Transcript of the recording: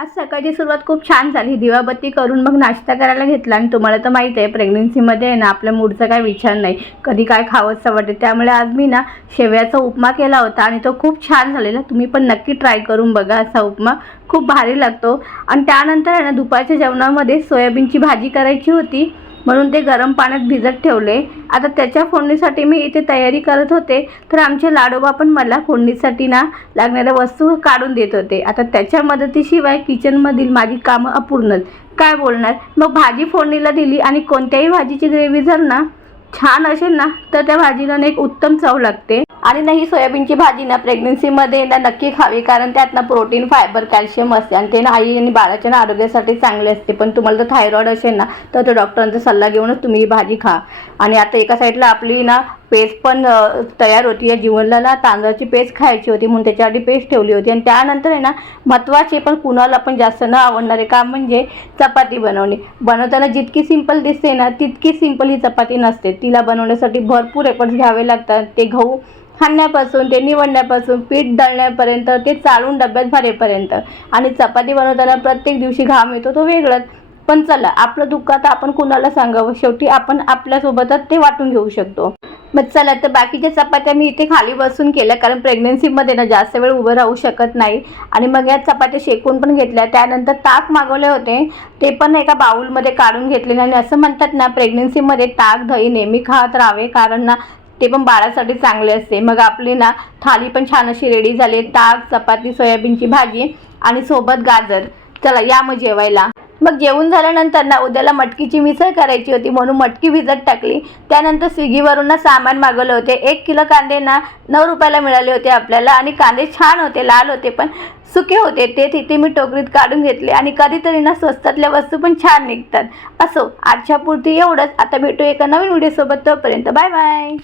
आज सकाळची सुरुवात खूप छान झाली. दिवाबत्ती करून मग नाश्ता करायला घेतला आणि तुम्हाला तर माहीत आहे प्रेग्नन्सीमध्ये आहे ना आपल्या मूडचा काही विचार नाही, कधी काय खावंसं वाटते. त्यामुळे आज मी ना शेवयाचा उपमा केला होता आणि तो खूप छान झालेला. तुम्ही पण नक्की ट्राय करून बघा, असा उपमा खूप भारी लागतो. आणि त्यानंतर आहे ना दुपारच्या जेवणामध्ये सोयाबीनची भाजी करायची होती, म्हणून ते गरम पाण्यात भिजत ठेवले. आता त्याच्या फोडणीसाठी मी इथे तयारी करत होते, तर आमचे लाडोबा पण मला फोडणीसाठी ना लागणाऱ्या वस्तू काढून देत होते. आता त्याच्या मदतीशिवाय किचनमधील माझी कामं अपूर्णच. काय बोलणार. मग भाजी फोडणीला दिली आणि कोणत्याही भाजीची ग्रेव्ही जर ना छान असेल ना तर त्या भाजीला ना एक उत्तम चव लागते. आणि नाही, सोयाबीनची भाजी ना प्रेग्नन्सीमध्ये ना नक्की खावी, कारण त्यात ना प्रोटीन, फायबर, कॅल्शियम असते आणि ते ना आई आणि बाळाच्या ना आरोग्यासाठी चांगले असते. पण तुम्हाला जर थायरॉइड असेल ना तर तो डॉक्टरांचा सल्ला घेऊनच तुम्ही ही भाजी खा. आणि आता एका साईडला आपली ना पेस्ट पण तयार होती. या जीवनला तांदळाची पेस्ट खायची होती म्हणून त्याच्यासाठी पेस्ट ठेवली होती. आणि त्यानंतर आहे ना महत्त्वाचे पण कुणाला पण जास्त न आवडणारे काम म्हणजे चपाती बनवणे. बनवताना जितकी सिंपल दिसते ना तितकी सिंपल ही चपाती नसते. तिला बनवण्यासाठी भरपूर एफर्ट्स घ्यावे लागतात. ते गहू हाणण्यापासून, ते निवडण्यापासून, पीठ दळण्यापर्यंत, ते चाळून डब्यात भरेपर्यंत. आणि चपाती बनवताना प्रत्येक दिवशी घाम येतो तो वेगळाच. पण चला, आपलं दुःख आता आपण कुणाला सांगावं, शेवटी आपण आपल्यासोबतच ते वाटून घेऊ शकतो. मग चला, तर बाकीच्या चपात्या मी इथे खाली बसून केल्या, कारण प्रेग्नन्सीमध्ये ना जास्त वेळ उभं राहू शकत नाही. आणि मग या चपात्या शेकून पण घेतल्या. त्यानंतर ताक मागवले होते, ते पण एका बाउलमध्ये काढून घेतले. आणि असं म्हणतात ना प्रेग्नन्सीमध्ये ताक दही नेहमी खात राहावे, कारण ना ते पण बाळासाठी चांगले असते. मग आपली ना थाली पण छान अशी रेडी झाली. ताक, चपाती, सोयाबीनची भाजी आणि सोबत गाजर. चला या मग जेवायला. मग जेवून झाल्यानंतर ना उद्याला मटकीची मिसळ करायची होती, म्हणून मटकी भिजत टाकली. त्यानंतर स्विगीवरून ना सामान मागवले होते. 1 किलो कांदे ना 9 रुपयाला मिळाले होते आपल्याला. आणि कांदे छान होते, लाल होते, पण सुके होते. ते तिथे मी टोकरीत काढून घेतले. आणि कधीतरी ना स्वस्तातल्या वस्तू पण छान निघतात. असो, आजच्या पुरती एवढंच. आता भेटू एका नवीन व्हिडिओसोबत. तोपर्यंत बाय बाय.